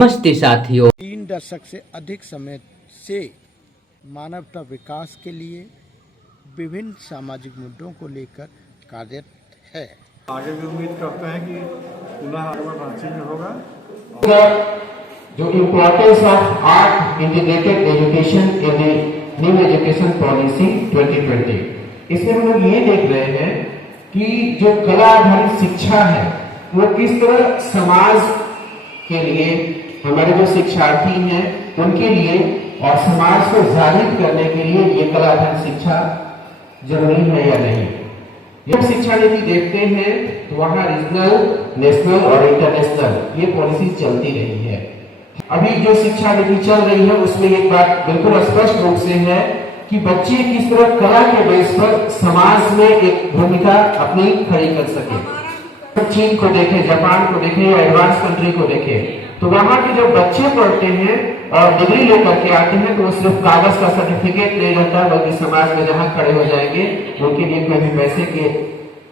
नमस्ते साथियों। 3 दशक से अधिक समय से मानवता विकास के लिए विभिन्न सामाजिक मुद्दों को लेकर कार्यरत है। आगे भी उम्मीद करते हैं कि पुनः आगमन रांची में होगा। जो importance of art integrated education in the new education policy 2020, इसमें हम लोग ये देख रहे हैं कि जो कला आधारित शिक्षा है वो किस तरह समाज के लिए, हमारे जो शिक्षार्थी हैं उनके लिए और समाज को जागृत करने के लिए ये कला आधारित शिक्षा जरूरी है या नहीं। जब शिक्षा नीति देखते हैं तो वहां रीजनल, नेशनल और इंटरनेशनल ये पॉलिसी चलती रही है। अभी जो शिक्षा नीति चल रही है उसमें एक बात बिल्कुल स्पष्ट रूप से है कि बच्चे किस तरह कला के बेस पर समाज में एक भूमिका अपनी खड़ी कर सके। चीन को देखें, जापान को देखें या एडवांस कंट्री को देखें, तो वहां के जब बच्चे पढ़ते हैं और डिग्री लेकर के आते हैं तो वो सिर्फ कागज का सर्टिफिकेट नहीं रहता, बल्कि समाज में जहां खड़े हो जाएंगे उनके लिए कोई भी पैसे के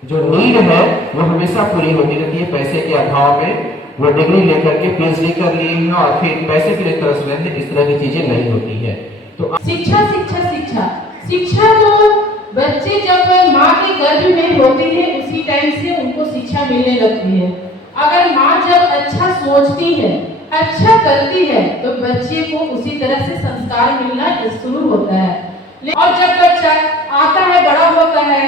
जो नीड है वो हमेशा पूरी होती रहती है। पैसे के अभाव में वो डिग्री लेकर के पीएचडी कर लिए हैं और फिर पैसे के लिए तरस रहे हैं, इस तरह की चीजें नहीं होती है। तो शिक्षा शिक्षा शिक्षा शिक्षा तो बच्चे जब माँ के गर्भ में होते हैं उसी टाइम से उनको शिक्षा मिलने लगती है। अगर माँ जब अच्छा सोचती है, अच्छा करती है, तो बच्चे को उसी तरह से संस्कार मिलना शुरू होता है। और जब बच्चा आता है, बड़ा होता है,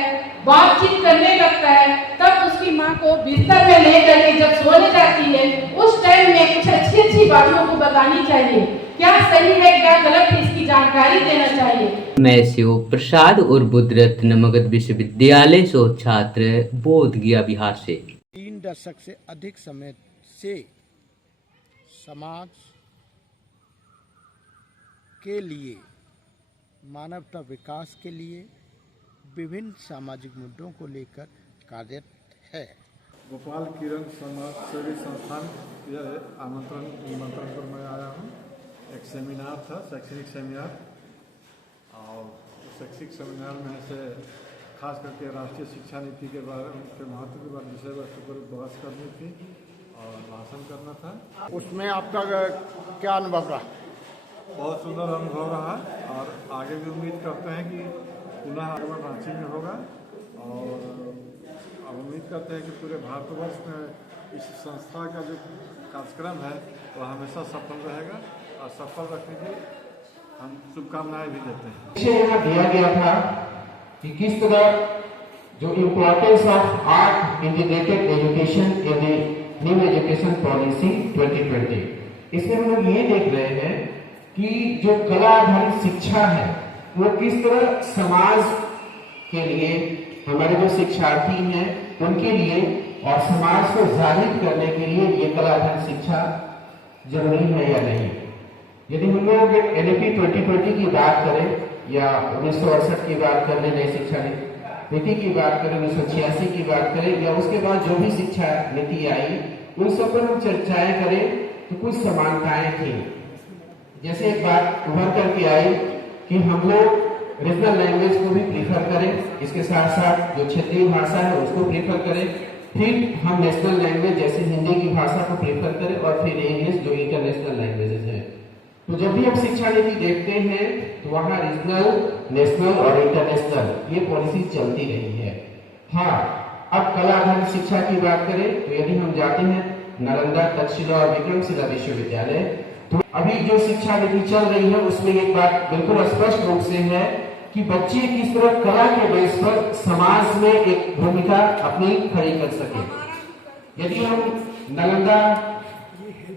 बातचीत करने लगता है, तब उसकी माँ को बिस्तर में ले करके जब सोने जाती है उस टाइम में कुछ अच्छी अच्छी बातों को बतानी चाहिए, क्या सही है क्या गलत है इसकी जानकारी देना चाहिए। मैं शिव प्रसाद और बुद्ध रत्न मगध विश्वविद्यालय शोध छात्र बोध गया बिहार से। 3 दशक से अधिक समय से समाज के लिए, मानवता विकास के लिए विभिन्न सामाजिक मुद्दों को लेकर कार्यरत है। गोपाल किरण समाज सेवी संस्थान यह निमंत्रण पर मैं आया हूँ। एक सेमिनार था, शैक्षणिक सेमिनार, और शैक्षिक सेमिनार में से खास करके राष्ट्रीय शिक्षा नीति के बारे में, उनके महत्व के बारे में विषय वस्तु पर बहस करनी थी और भाषण करना था। उसमें आपका क्या अनुभव रहा? बहुत सुंदर अनुभव रहा और आगे भी उम्मीद करते हैं कि पुनः आगमन रांची में होगा। और अब उम्मीद करते हैं कि पूरे भारतवर्ष में इस संस्था का जो कार्यक्रम है वह हमेशा सफल रहेगा और सफल रखने की हम शुभकामनाएं भी देते हैं। यहाँ दिया गया था कि किस तरह जो importance of art integrated education in the new education policy 2020, इसमें हम लोग ये देख रहे हैं कि जो कला आधारित शिक्षा है वो किस तरह समाज के लिए, हमारे जो शिक्षार्थी हैं उनके लिए और समाज को जागृत करने के लिए ये कला आधारित शिक्षा जरूरी है या नहीं। यदि हम लोग एनईपी 2020 की बात करें या 1968 की बात करें, नई शिक्षा नीति की बात करें, 1986 की बात करें या उसके बाद जो भी शिक्षा नीति आई उन सब पर हम चर्चाएं करें तो कुछ समानताएं थी। जैसे एक बात उभर करके आई कि हम लोग रीजनल लैंग्वेज को भी प्रीफर करें, इसके साथ साथ जो क्षेत्रीय भाषा है उसको प्रीफर करें, फिर हम नेशनल लैंग्वेज जैसे हिंदी की भाषा को प्रीफर करें और फिर इंग्लिश जो इंटरनेशनल लैंग्वेजेस हैं। तो जब भी हम शिक्षा नीति देखते हैं तो वहां रीजनल, नेशनल और इंटरनेशनल ये पॉलिसी चलती रही है। हाँ, अब कला आधारित शिक्षा की बात करें तो यदि हम जाते हैं नालंदा, तक्षशिला और विक्रमशिला विश्वविद्यालय, तो अभी जो शिक्षा नीति चल रही है उसमें एक बात बिल्कुल स्पष्ट रूप से है कि बच्चे किस तरह कला के बेस पर समाज में एक भूमिका अपनी खड़ी कर सके। यदि हम नालंदा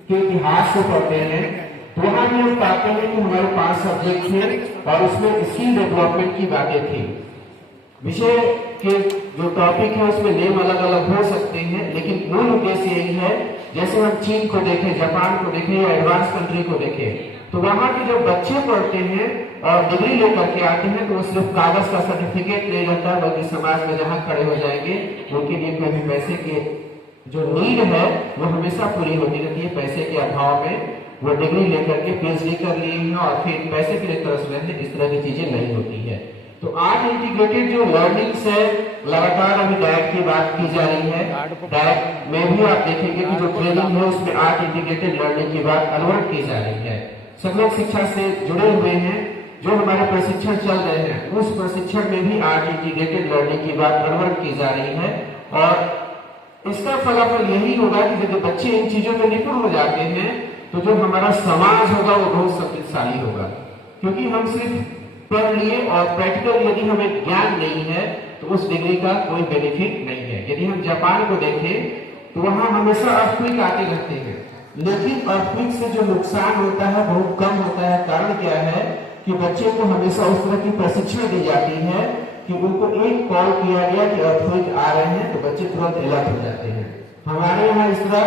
के इतिहास को पढ़ते हैं तो वहां भी हम पाते हैं कि हमारे 5 सब्जेक्ट थे और उसमें स्किल डेवलपमेंट की बातें थी। विषय के जो टॉपिक है उसमें नेम अलग अलग हो सकते हैं, लेकिन मूल उद्देश्य यही है। जैसे हम चीन को देखें, जापान को देखें या एडवांस कंट्री को देखें, तो वहां के जब बच्चे पढ़ते हैं और डिग्री लेकर के आते हैं तो वो सिर्फ कागज का सर्टिफिकेट नहीं रहता, बल्कि समाज में जहां खड़े हो जाएंगे उनके लिए कोई भी पैसे के जो नीड है वो हमेशा पूरी होती रहती है। पैसे के अभाव में वो डिग्री लेकर के पीएचडी कर लिए हैं और फिर पैसे के लिए तरस रहे हैं, इस तरह की चीजें नहीं होती है। तो आज इंटीग्रेटेड जो लर्निंग्स है लगातार अभी डायट की बात की जा रही है। डायट में भी आप देखेंगे कि जो ट्रेनिंग है उसमें आज इंटीग्रेटेड लर्निंग की बात अलवर्ट की जा रही है। सब लोग शिक्षा से जुड़े हुए हैं, जो हमारे प्रशिक्षण चल रहे हैं उस प्रशिक्षण में भी आज इंटीग्रेटेड लर्निंग की बात अलवर्ट की जा रही है। और इसका फलाफल यही होगा कि यदि बच्चे इन चीजों में निपुण हो जाते हैं तो जो हमारा समाज होगा वो बहुत शक्तिशाली होगा, क्योंकि हम सिर्फ पढ़ लिए और प्रैक्टिकल यदि हमें ज्ञान नहीं है तो उस डिग्री का कोई बेनिफिट नहीं है। यदि हम जापान को देखें तो वहां हमेशा अर्थक्वेक आते रहते हैं, लेकिन अर्थक्वेक से जो नुकसान होता है बहुत कम होता है। कारण क्या है कि बच्चे को हमेशा उस तरह की प्रशिक्षण दी जाती है कि उनको एक कॉल किया गया कि अर्थक्वेक आ रहे हैं तो बच्चे तुरंत अलर्ट हो जाते हैं। हमारे यहाँ इस तरह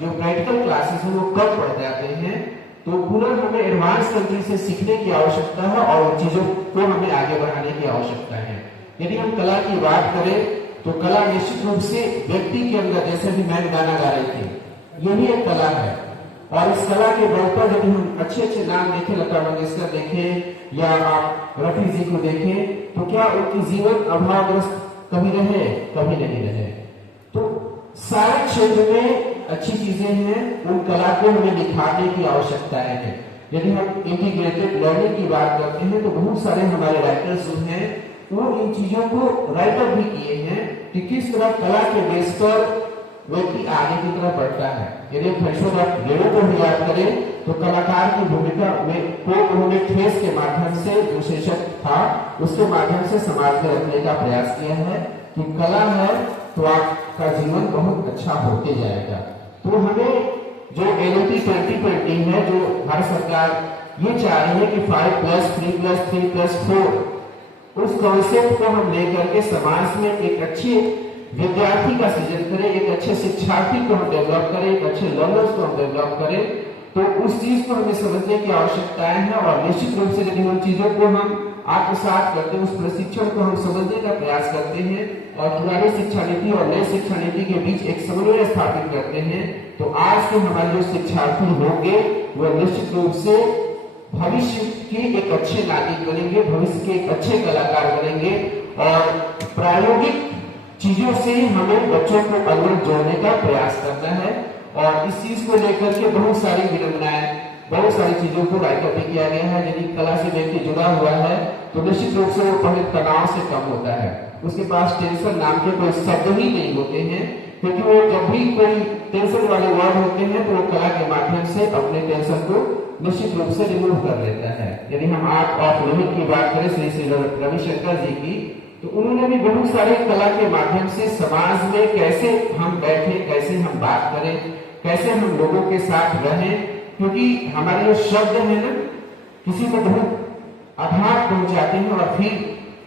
जो प्रैक्टिकल क्लासेस है वो कम पढ़ जाते हैं, तो पुनः हमें एडवांस कंट्री से सीखने की आवश्यकता है और उन चीजों को हमें आगे बढ़ाने की आवश्यकता है। यदि हम कला की बात करें तो कला निश्चित रूप से व्यक्ति के अंदर, जैसे भी मैं गाना गा रही थी, यही एक कला है। और इस कला के बल पर यदि हम अच्छे अच्छे नाम देखें, लता मंगेशकर देखें या आप रफी जी को देखें, तो क्या उनकी जीवन अभावग्रस्त कभी रहे? कभी नहीं रहे। तो सारे क्षेत्र में अच्छी चीजें हैं, उन कला को हमें निखारने की आवश्यकता है। यदि हम इंटीग्रेटेड लर्निंग की बात करते हैं तो बहुत सारे हमारे राइटर्स जो हैं वो इन चीजों को राइटअप भी किए हैं कि किस तरह कला के बेस पर व्यक्ति आगे की तरफ बढ़ता है। यदि फ्रेशो को भी याद करें तो कलाकार की भूमिका में को उन्होंने ठेस के माध्यम से जो शीर्षक था उसके माध्यम से समाज में रखने का प्रयास किया है कि कला है तो आपका जीवन बहुत अच्छा होते जाएगा। तो हमें जो NEP 2020 है, जो भारत सरकार ये चाह रही है कि 5+3+3+4 उस कॉन्सेप्ट को हम लेकर के समाज में एक अच्छे विद्यार्थी का सृजन करें, एक अच्छे शिक्षार्थी को हम डेवलप करें, एक अच्छे लर्नर्स को हम डेवलप करें, तो उस चीज को हमें समझने की आवश्यकताएं हैं। और निश्चित रूप से यदि उन चीजों को हम आत्मसात करते हैं, उस प्रशिक्षण को हम समझने का प्रयास करते हैं और पुरानी शिक्षा नीति और नई शिक्षा नीति के बीच एक समन्वय स्थापित करते हैं, तो आज के हमारे जो शिक्षार्थी होंगे वो निश्चित रूप से भविष्य के एक अच्छे नागरिक बनेंगे, भविष्य के एक अच्छे कलाकार बनेंगे। और प्रायोगिक चीजों से हमें बच्चों को अंदर जोड़ने का प्रयास करना है। और इस चीज को लेकर के बहुत सारी विडंबनाएं, बहुत सारी चीजों को राइटअप भी किया गया है। यदि कला से व्यक्ति जुड़ा हुआ है तो निश्चित रूप से वो पहले तनाव से कम होता है, उसके पास टेंशन नाम के कोई शब्द ही नहीं होते हैं, क्योंकि वो जब भी कोई टेंशन वाले वर्ड होते हैं तो वो कला के माध्यम से अपने टेंशन को निश्चित रूप से रिमूव कर लेता है। यदि हम आर्ट ऑफ लिविंग की बात करें श्री रविशंकर जी की, तो उन्होंने भी बहुत सारे कला के माध्यम से समाज में कैसे हम बैठे, कैसे हम बात करें, कैसे हम लोगों के साथ रहें, क्योंकि हमारे जो शब्द है ना किसी को बहुत आघात पहुंचाते हैं और फिर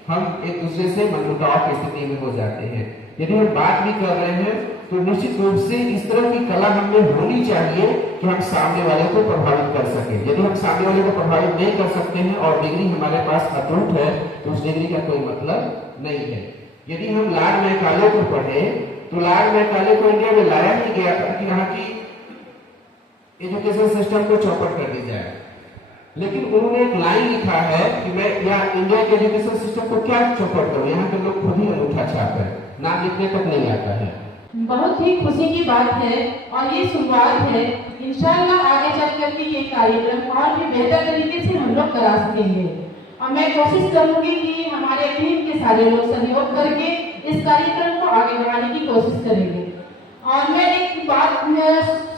हम एक दूसरे से मनमुटाव की स्थिति में हो जाते हैं। यदि हम बात भी कर रहे हैं तो निश्चित रूप से इस तरह की कला हमें होनी चाहिए कि हम सामने वाले को प्रभावित कर सके। यदि हम सामने वाले को प्रभावित नहीं कर सकते हैं और डिग्री हमारे पास अटूट है तो उस डिग्री का कोई मतलब नहीं है। यदि हम लॉर्ड मैकाले को पढ़े तो लॉर्ड मैकाले को इंडिया में लाया ही गया था कि यहाँ की एजुकेशन सिस्टम को चौपट कर दी जाए, लेकिन उन्होंने एक लाइन लिखा है कि मैं यहाँ इंडिया के एजुकेशन सिस्टम को क्या चौपट करूं, यहाँ के लोग खुद ही अंगूठा छाप है, नाम लिखने तक नहीं आता है। बहुत ही खुशी की बात है और ये शुरुआत है। इंशाल्लाह आगे चल करके ये कार्यक्रम और भी बेहतर तरीके से हम लोग करा सकेंगे और मैं कोशिश करूंगी कि हमारे टीम के सारे लोग सहयोग करके इस कार्यक्रम को आगे बढ़ाने की कोशिश करेंगे। और मैं एक बात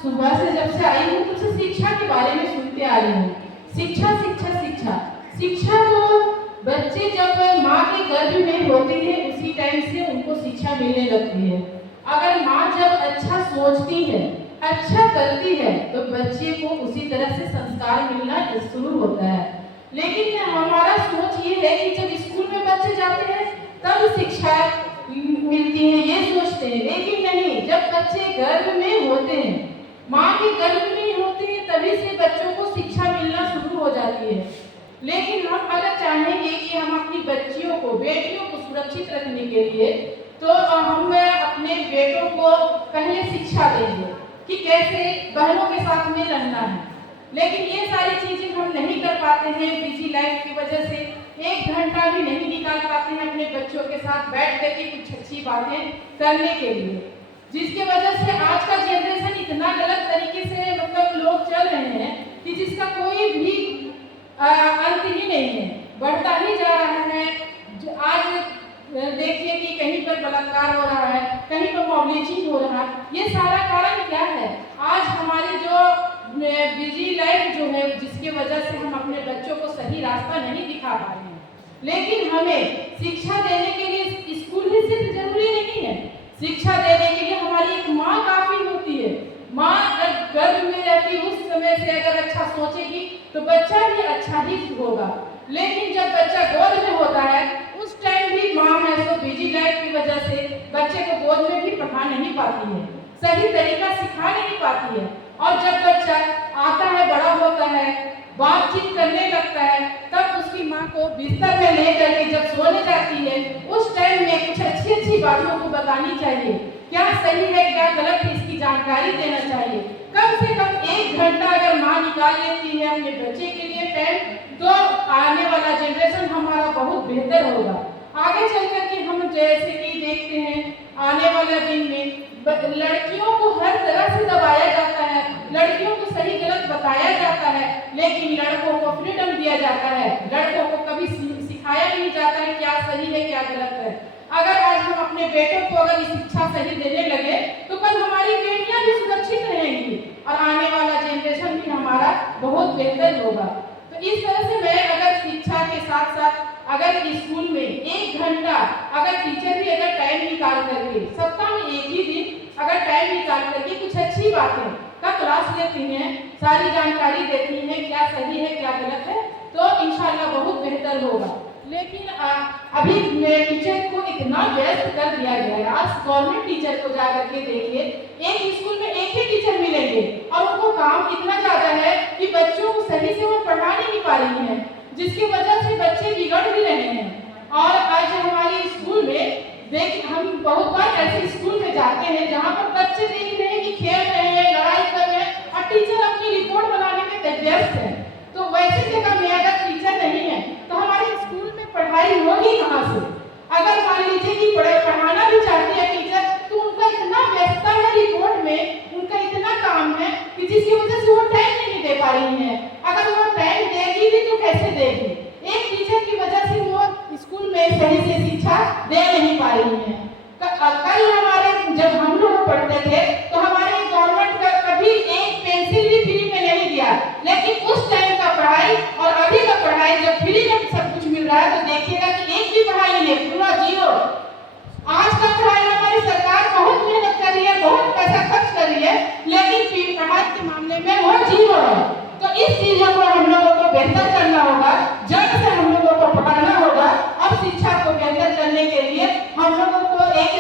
सुबह से जब से आई हूँ तो शिक्षा के बारे में सुनते आ रही हूँ। शिक्षा शिक्षा शिक्षा शिक्षा तो बच्चे जब माँ के गर्भ में होते हैं उसी टाइम से उनको शिक्षा मिलने लगती है। अगर माँ जब अच्छा सोचती है, अच्छा करती है तो बच्चे को उसी तरह से संस्कार मिलना शुरू होता है। लेकिन हमारा सोच ये है कि जब स्कूल में बच्चे जाते हैं तब शिक्षा मिलती है, ये सोचते हैं। लेकिन नहीं, जब बच्चे गर्भ में होते हैं, माँ के गर्भ में होते हैं, तभी से बच्चों को शिक्षा मिलना शुरू हो जाती है। लेकिन हम अगर चाहेंगे कि हम अपनी बच्चियों को, बेटियों को सुरक्षित रखने के लिए तो हम अपने बेटों को पहले शिक्षा देंगे कि कैसे बहनों के साथ में रहना है। लेकिन ये सारी चीजें हम नहीं कर पाते हैं बिजी लाइफ की वजह से। 1 घंटा भी नहीं निकाल पाते हैं अपने बच्चों के साथ बैठ करके कुछ अच्छी बातें करने के लिए, जिसके वजह से आज का जनरेशन इतना गलत तरीके से मतलब लोग चल रहे हैं कि जिसका कोई भी अंत ही नहीं है, बढ़ता ही जा रहा है। आज देखिए कि कहीं पर बलात्कार हो रहा है, कहीं पर मॉब लिंचिंग हो रहा है। ये सारा कारण क्या है? आज हमारी जो बिजी लाइफ जो है, जिसके वजह से हम अपने बच्चों को सही रास्ता नहीं दिखा पा रहे हैं। लेकिन हमें शिक्षा देने के लिए स्कूल ही सिर्फ जरूरी नहीं है। शिक्षा देने के लिए हमारी एक माँ काफी होती है। माँ जब गर्भ में रहती उस समय से अगर अच्छा सोचेगी तो बच्चा भी अच्छा ही होगा। लेकिन जब बच्चा गोद में होता है उस टाइम भी माँ है तो बिजी लाइफ की वजह से बच्चे को गोद में भी पढ़ा नहीं पाती है, सही तरीका सिखा नहीं पाती है। और जब बच्चा आता है, बड़ा होता है, बातचीत करने लगता है, तब उसकी माँ को बिस्तर में लेकर के जब सोने जाती है उस टाइम में कुछ अच्छी अच्छी बातों को बतानी चाहिए। क्या सही है क्या गलत है इसकी जानकारी देना चाहिए। कम से कम 1 घंटा अगर माँ निकाल लेती है अपने बच्चे के लिए टाइम, तो आने वाला जनरेशन हमारा बहुत बेहतर होगा। आगे चल करके हम जैसे कि देखते हैं आने वाला दिन में लड़कियों को हर तरह से दबाया जाता है, लड़कियों को सही गलत बताया जाता है, लेकिन लड़कों को फ्रीडम दिया जाता है। लड़कों को कभी सिखाया नहीं जाता है क्या सही है क्या गलत है। अगर आज हम अपने बेटों को अगर शिक्षा सही देने लगे तो कल हमारी बेटियां भी सुरक्षित रहेंगी और आने वाला जनरेशन भी हमारा बहुत बेहतर होगा। तो इस तरह से मैं अगर शिक्षा के साथ साथ अगर स्कूल में 1 घंटा अगर टीचर भी अगर टाइम निकाल करके सप्ताह में 1 ही दिन अगर टाइम निकाल करके कुछ अच्छी बातें का क्लास लेती हैं, सारी जानकारी देती हैं क्या सही है क्या गलत है, तो इंशाल्लाह बहुत बेहतर होगा। लेकिन अभी टीचर को इतना व्यस्त कर दिया गया है। आज गवर्नमेंट टीचर को जाकर के देखिए, एक स्कूल में 1 ही टीचर मिलेंगे और उनको काम इतना ज्यादा है कि बच्चों को सही से वो पढ़ा नहीं पा रही है, जिसकी वजह से बच्चे बिगड़ भी रहे हैं। और आज हमारे स्कूल में हम बहुत बार ऐसे स्कूल में जाते हैं जहाँ पर बच्चे देख रहे हैं कि खेल रहे हैं, लड़ाई कर रहे हैं और टीचर अपनी रिपोर्ट बनाने में व्यस्त है। तो वैसी जगह में अगर टीचर नहीं है तो हमारे स्कूल में पढ़ाई होगी कहाँ से? अगर मान लीजिए कि पढ़ाना भी चाहती है टीचर तो उनका इतना व्यस्तता है रिपोर्ट में, उनका इतना काम है कि जिसकी वजह से वो टाइम नहीं दे पा रही है। अगर वो टाइम देगी भी तो कैसे देगी? एक टीचर की वजह से वो स्कूल में सही से शिक्षा दे नहीं पा रही है। कल हमारे जब हम लोग पढ़ते थे तो हमारे गवर्नमेंट का कभी एक पेंसिल भी फ्री में नहीं दिया, लेकिन उस टाइम का पढ़ाई और अभी का पढ़ाई जब फ्री में सब कुछ मिल रहा है तो देखिएगा कि एक भी पढ़ाई नहीं, पूरा जीरो। आज का पढ़ाई हमारी सरकार बहुत मेहनत कर रही है, बहुत पैसा खर्च कर रही है, लेकिन पढ़ाई के मामले में वो जीरो है। तो इस चीजों को हम लोगों को बेहतर करना होगा, जड़ से हम लोगों को पकड़ना होगा और शिक्षा को बेहतर करने के लिए हम लोगों को एक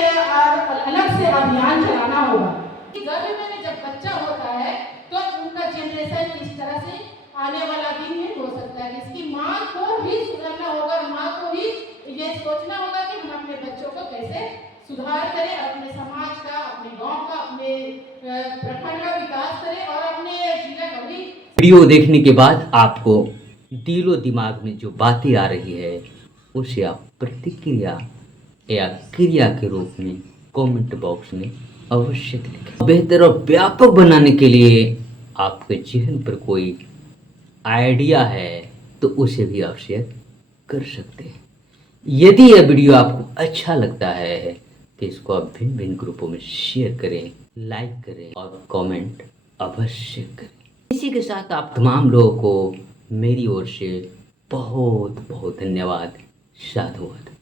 अलग से अभियान चलाना होगा। गर्भ में जब बच्चा होता है तो उनका जनरेशन इस तरह से आने वाला दिन नहीं हो सकता है। इसकी माँ को भी सुधरना होगा, माँ को भी ये सोचना होगा कि हम अपने बच्चों को कैसे सुधार करें, अपने समाज का, अपने गांव का, अपने प्रखंड का विकास करें और अपने जिला का भी। वीडियो देखने के बाद आपको दिलो दिमाग में जो बातें आ रही है उसे आप प्रतिक्रिया या क्रिया के रूप में कमेंट बॉक्स में अवश्य लिखें। बेहतर और व्यापक बनाने के लिए आपके जहन पर कोई आइडिया है तो उसे भी आप शेयर कर सकते हैं। यदि यह वीडियो आपको अच्छा लगता है तो इसको आप भिन्न भिन्न ग्रुपों में शेयर करें, लाइक करें और कमेंट अवश्य करें। इसी के साथ आप तमाम लोगों को मेरी ओर से बहुत बहुत धन्यवाद। साधुवाद।